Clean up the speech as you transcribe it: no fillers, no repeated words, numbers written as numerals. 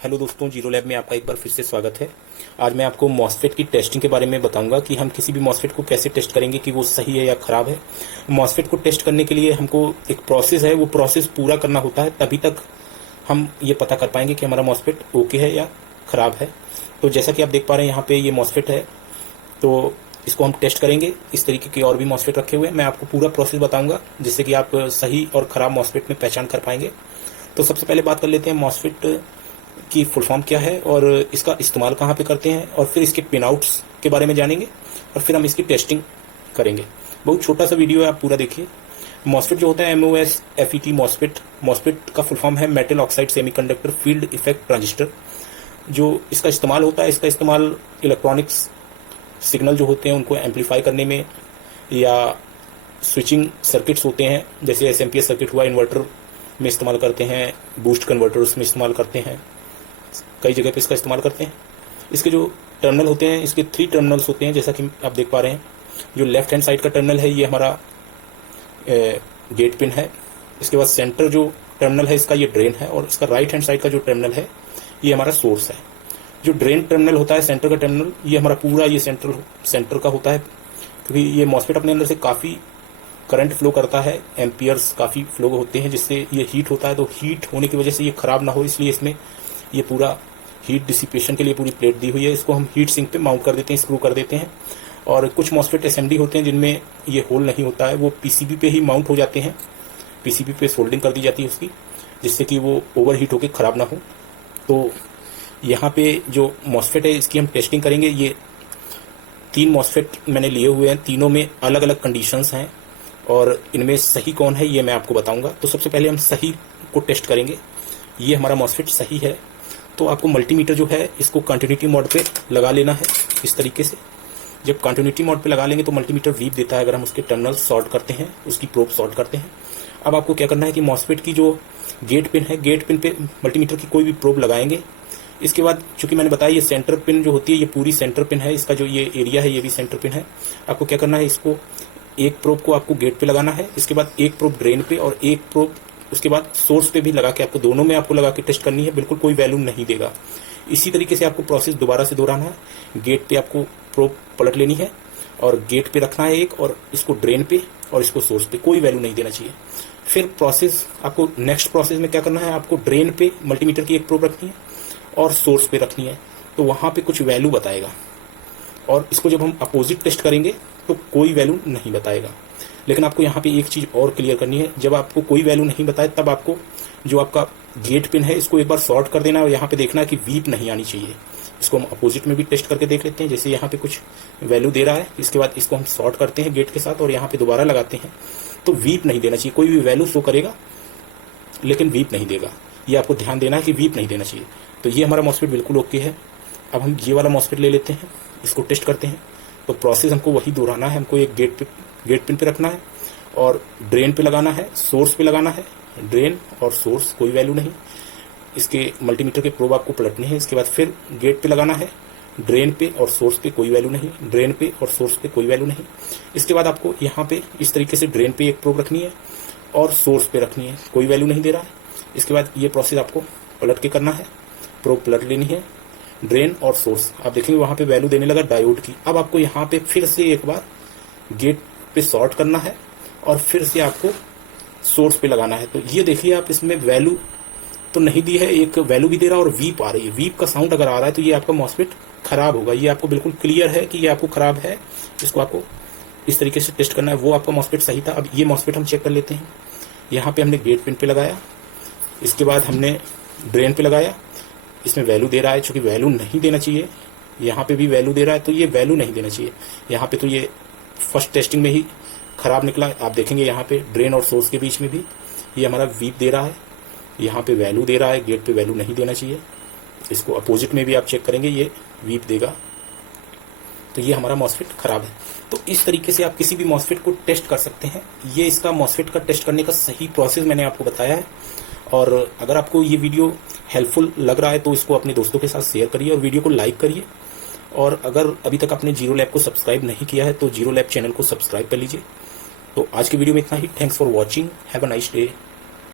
Hello दोस्तों, zero lab में आपका एक बार फिर से स्वागत है। आज मैं आपको मॉसफेट की टेस्टिंग के बारे में बताऊंगा कि हम किसी भी मॉसफेट को कैसे टेस्ट करेंगे कि वो सही है या ख़राब है। मॉसफेट को टेस्ट करने के लिए हमको एक प्रोसेस है, वो प्रोसेस पूरा करना होता है, तभी तक हम ये पता कर पाएंगे कि हमारा मॉसफेट ओके है या ख़राब है। तो जैसा कि आप देख पा रहे हैं यहाँ पे ये मॉसफेट है, तो इसको हम टेस्ट करेंगे। इस तरीके के और भी मॉसफेट रखे हुए हैं, मैं आपको पूरा प्रोसेस बताऊंगा जिससे कि आप सही और ख़राब मॉसफेट में पहचान कर पाएंगे। तो सबसे पहले बात कर लेते हैं मॉसफेट की फुल फॉर्म क्या है और इसका इस्तेमाल कहाँ पे करते हैं, और फिर इसके पिन आउट्स के बारे में जानेंगे और फिर हम इसकी टेस्टिंग करेंगे। बहुत छोटा सा वीडियो है, आप पूरा देखिए। मॉसफेट जो होता है MOSFET मॉसफेट का फुल फॉर्म है metal oxide semiconductor field effect transistor. जो इसका इस्तेमाल होता है, इसका इस्तेमाल इलेक्ट्रॉनिक्स सिग्नल जो होते हैं उनको एम्पलीफाई करने में, या स्विचिंग सर्किट्स होते हैं जैसे SMPS सर्किट हुआ, इन्वर्टर में इस्तेमाल करते हैं, बूस्ट कन्वर्टर्स में इस्तेमाल करते हैं, कई जगह पे इसका इस्तेमाल करते हैं। इसके जो टर्मिनल होते हैं, इसके 3 टर्मिनल्स होते हैं जैसा कि आप देख पा रहे हैं। जो लेफ्ट हैंड साइड का टर्मिनल है ये हमारा गेट पिन है। इसके बाद सेंटर जो टर्मिनल है इसका ये ड्रेन है, और इसका राइट हैंड साइड का जो टर्मिनल है ये हमारा सोर्स है। जो ड्रेन टर्मिनल होता है, सेंटर का टर्मिनल, ये हमारा पूरा ये सेंटर का होता है, क्योंकि ये मॉसफेट अपने अंदर से काफ़ी करंट फ्लो करता है, एम्पियर्स काफ़ी फ्लो होते हैं, जिससे ये हीट होता है। तो हीट होने की वजह से ये ख़राब ना हो, इसलिए इसमें ये पूरा हीट डिसिपेशन के लिए पूरी प्लेट दी हुई है। इसको हम हीट सिंक पे माउंट कर देते हैं, स्क्रू कर देते हैं। और कुछ मॉसफेट SMD होते हैं जिनमें ये होल नहीं होता है, वो PCB पे ही माउंट हो जाते हैं, PCB पे सोल्डिंग कर दी जाती है उसकी, जिससे कि वो ओवर हीट होकर ख़राब ना हो। तो यहाँ पे जो मॉसफेट है इसकी हम टेस्टिंग करेंगे। ये 3 मॉसफेट मैंने लिए हुए हैं, तीनों में अलग अलग कंडीशंस हैं और इनमें सही कौन है ये मैं आपको बताऊंगा। तो सबसे पहले हम सही को टेस्ट करेंगे। ये हमारा मॉसफेट सही है, तो आपको मल्टीमीटर जो है इसको कंटिन्यूटी मोड पे लगा लेना है इस तरीके से। जब कंटिन्यूटी मोड पे लगा लेंगे तो मल्टीमीटर वीप देता है अगर हम उसके टर्मिनल सॉर्ट करते हैं, उसकी प्रोब सॉर्ट करते हैं। अब आपको क्या करना है कि मॉसफेट की जो गेट पिन है, गेट पिन पे मल्टीमीटर की कोई भी प्रोब लगाएंगे। इसके बाद चूंकि मैंने बताया ये सेंटर पिन जो होती है ये पूरी सेंटर पिन है, इसका जो ये एरिया है ये भी सेंटर पिन है। आपको क्या करना है, इसको एक प्रोब को आपको गेट पे लगाना है, इसके बाद एक प्रोब ड्रेन पे और एक प्रोब उसके बाद सोर्स पे भी लगा के आपको दोनों में आपको लगा के टेस्ट करनी है। बिल्कुल कोई वैल्यू नहीं देगा। इसी तरीके से आपको प्रोसेस दोबारा से दोहराना है। गेट पे आपको प्रोब पलट लेनी है और गेट पे रखना है एक, और इसको ड्रेन पे और इसको सोर्स पे, कोई वैल्यू नहीं देना चाहिए। फिर प्रोसेस आपको नेक्स्ट प्रोसेस में क्या करना है, आपको ड्रेन पे मल्टीमीटर की एक प्रोब रखनी है और सोर्स पे रखनी है, तो वहां पे कुछ वैल्यू बताएगा। और इसको जब हम अपोजिट टेस्ट करेंगे तो कोई वैल्यू नहीं बताएगा। लेकिन आपको यहाँ पे एक चीज़ और क्लियर करनी है, जब आपको कोई वैल्यू नहीं बताए तब आपको जो आपका गेट पिन है इसको एक बार सॉर्ट कर देना है, और यहाँ पे देखना है कि वीप नहीं आनी चाहिए। इसको हम अपोजिट में भी टेस्ट करके देख लेते हैं। जैसे यहाँ पे कुछ वैल्यू दे रहा है, इसके बाद इसको हम सॉर्ट करते हैं गेट के साथ और यहाँ पे दोबारा लगाते हैं, तो वीप नहीं देना चाहिए। कोई भी वैल्यू शो करेगा लेकिन वीप नहीं देगा, ये आपको ध्यान देना है कि वीप नहीं देना चाहिए। तो ये हमारा मॉसफेट बिल्कुल ओके है। अब हम ये वाला मॉसफेट ले लेते हैं, इसको टेस्ट करते हैं। तो प्रोसेस हमको वही दोहराना है, हमको एक गेट पिन पे रखना है और ड्रेन पे लगाना है, सोर्स पे लगाना है, ड्रेन और सोर्स कोई वैल्यू नहीं। इसके मल्टीमीटर के प्रोब आपको पलटने हैं। इसके बाद फिर गेट पे लगाना है, ड्रेन पे और सोर्स पे कोई वैल्यू नहीं, ड्रेन पे और सोर्स पे कोई वैल्यू नहीं। इसके बाद आपको यहाँ पे इस तरीके से ड्रेन पे एक प्रोब रखनी है और सोर्स पे रखनी है, कोई वैल्यू नहीं दे रहा है। इसके बाद ये प्रोसेस आपको पलट के करना है, प्रोब पलट लेनी है, ड्रेन और सोर्स। आप देखेंगे वहां पे वैल्यू देने लगा डायोड की। अब आपको यहाँ पे फिर से एक बार गेट पे सॉर्ट करना है और फिर से आपको सोर्स पे लगाना है। तो ये देखिए आप, इसमें वैल्यू तो नहीं दी है, एक वैल्यू भी दे रहा है और वीप आ रही है। वीप का साउंड अगर आ रहा है तो ये आपका मॉसफेट खराब होगा। ये आपको बिल्कुल क्लियर है कि ये आपको खराब है। इसको आपको इस तरीके से टेस्ट करना है। वो आपका मॉसफेट सही था। अब ये मॉसफेट हम चेक कर लेते हैं। यहाँ पे हमने गेट पिन पे लगाया, इसके बाद हमने ड्रेन पे लगाया, इसमें वैल्यू दे रहा है, चूंकि वैल्यू नहीं देना चाहिए। यहाँ पे भी वैल्यू दे रहा है, तो ये वैल्यू नहीं देना चाहिए। यहाँ पे तो ये फर्स्ट टेस्टिंग में ही खराब निकला। आप देखेंगे यहाँ पे ड्रेन और सोर्स के बीच में भी ये हमारा वीप दे रहा है, यहाँ पे वैल्यू दे रहा है, गेट पे वैल्यू नहीं देना चाहिए। इसको अपोजिट में भी आप चेक करेंगे ये वीप देगा, तो ये हमारा मॉसफेट खराब है। तो इस तरीके से आप किसी भी मॉसफेट को टेस्ट कर सकते हैं। ये इसका मॉसफेट का टेस्ट करने का सही प्रोसेस मैंने आपको बताया है। और अगर आपको ये वीडियो हेल्पफुल लग रहा है तो इसको अपने दोस्तों के साथ शेयर करिए और वीडियो को लाइक करिए। और अगर अभी तक आपने जीरो लैब को सब्सक्राइब नहीं किया है तो जीरो लैब चैनल को सब्सक्राइब कर लीजिए। तो आज की वीडियो में इतना ही। Thanks for watching, have a nice day.